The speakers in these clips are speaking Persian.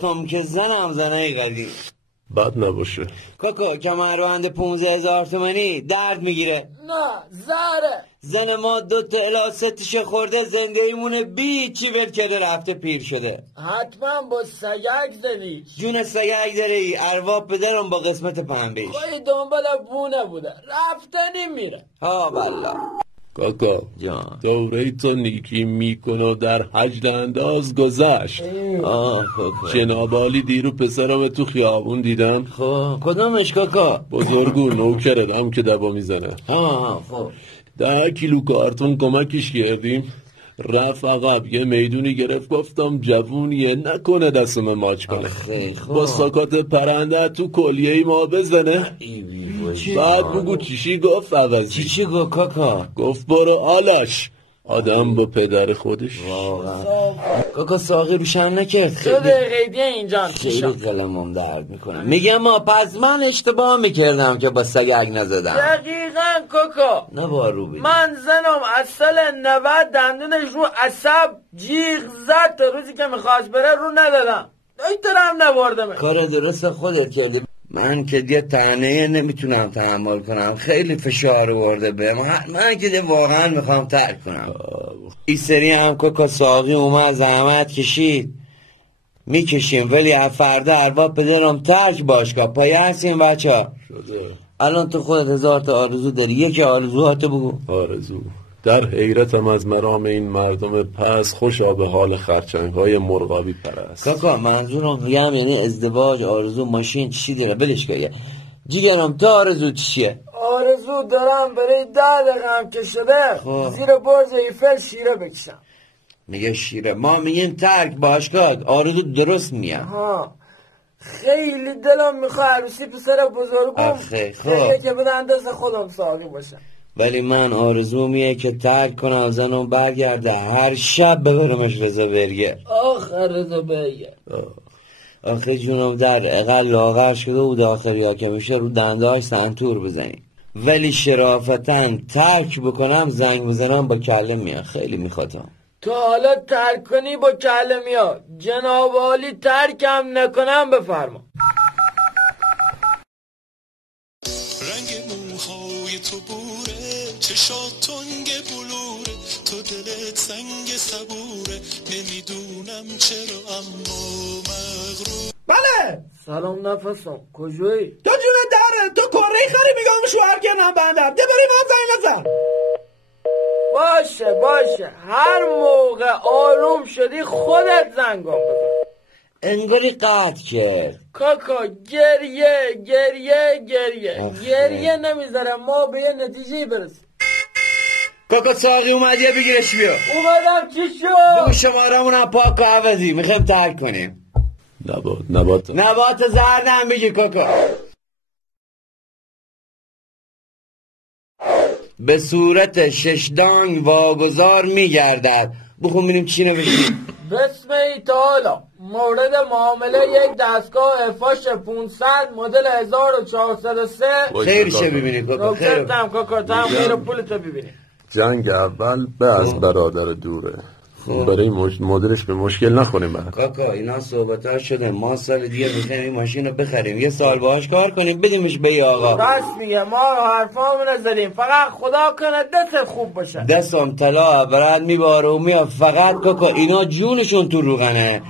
تخم که زنم زنه قدیم. بد نباشه. کاکا کمربند 15,000 تومانی درد میگیره. نه زهره. زن ما 2 تا الاستش خورده، زنده ایمونه، بی چی ول کرده رفته پیر شده. حتما با سگک زدی. جون سگک داره ای، ارواح پدرم با قسمت پنبهش. خواهی دنبال بونه بوده، رفتنی میره. ها والله. کاکا جان دوره تو نیکی میکنه و در حج انداز گذشت. جناب عالی دیرو پسرم تو خیابون دیدم. خب کدومش کاکا؟ بزرگو نوکردم که دبا میزنه. خب 10 کیلو کارتون کمکش کردیم، رفت عقب یه میدونی گرفت، گفتم جوونیه نکنه دستم ماچ کنه، با ساکات پرنده تو کلیه ما بزنه. بعد بگو چیشی گفت عوضی. چی گفت کاکا؟ گفت برو آلش آدم با پدر خودش. کاکا ساقی روشن نکرد. 2 دقیقه دیگه اینجا خیلی قلمم درد میکنم. میگم ما پس من اشتباه میکردم که با سگک نزدم. دقیقاً کاکا. نه بارو بید. من زنم از سال 90 دندونش رو عصب جیغ زد، تا روزی که میخواست بره رو ندادم، دکترم نبردمه. کار درست خودت کردی. من که دیگه تنهی نمیتونم تحمل کنم، خیلی فشار آورده به من که دیگه واقعا میخوام ترک کنم. این سری هم کاکا ساقی اومد زحمت کشید، میکشیم ولی از فردا ارواح پدرم ترک باشگاه پایه هستیم بچه ها. الان تو خودت 1000 تا آرزو داری، یکی آرزوهاتو بگو. آرزو در حیرتم از مرام این مردم پس خوشا به حال خرچنگ های مرغابی پرست. کاکا منظورم میگم یعنی ازدواج، آرزو، ماشین، چی دیره بلش کنه جیگرم. تا آرزو چیه؟ آرزو دارم برای 10 دقیقه هم که شده زیر برج ایفل شیره بکشم. میگه شیره، ما میگیم ترک باشگاه. آرزو درست میگم. خیلی دلم میخواه عروسی پسر بزرگم خیلی که بدن دست خودم ساقی باشم. ولی من آرزو میه که ترک کنه زنم برگرده هر شب ببرمش رضا برگر. آخر رضا برگر. آخه جونم در اقل لاغر شده و داخل که میشه رو دندهاش سنتور بزنی. ولی شرافتن ترک بکنم زنگ بزنم با کله میاد. خیلی میخوادم. تو حالا ترک کنی با کله میاد، جناب عالی ترکم نکنم بفرما. رنگ موهای تو بوره، چشات تنگ بلوره، تو دلت سنگ صبوره، نمیدونم چرا اما مغرور. بله سلام نفسم، کجایی؟ تو جون داره، تو کره خری میگم شوهر کنم بندم ده بری من زنگ نزن. باشه هر موقع آروم شدی خودت زنگم بزن. انگاری قطع کرد کاکا. گریه نمیذاره ما به یه نتیجه برسیم. کاکا ساقی اومد یه بگیرش بیا. اومدم چی شد؟ بگو شمارمونم پاک و عوضی میخوایم ترک کنیم. نبات زردم بگیر کاکا. به صورت 6 دانگ واگذار میگردد. بخون بینیم چی نوشتیم. بسم تعالی. مورد معامله یک دستگاه افاش 500 مدل 1403. خیرشه ببینی کاکا. خیرم کاکا تام خیر پولتو ببینی. جنگ اول به از برادر دوره. برای مدلش به مشکل نخوریم بعد. کاکا اینا صحبت ها شده، ما سال دیگه میخوایم این ماشین رو بخریم، یه سال باهاش کار کنیم بدیمش به ای آقا. راست میگه، ما حرفامون زدیم، فقط خدا کنه دست خوب باشه. دستم طلا برات میباره و میاد. فقط کاکا اینا جونشون تو روغنه،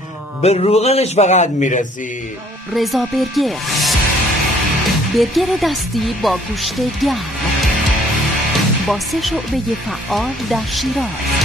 به روغنش فقط میرسی. رضا برگر دستی با گوشت گرم با 3 شعبه فعال در شیراز.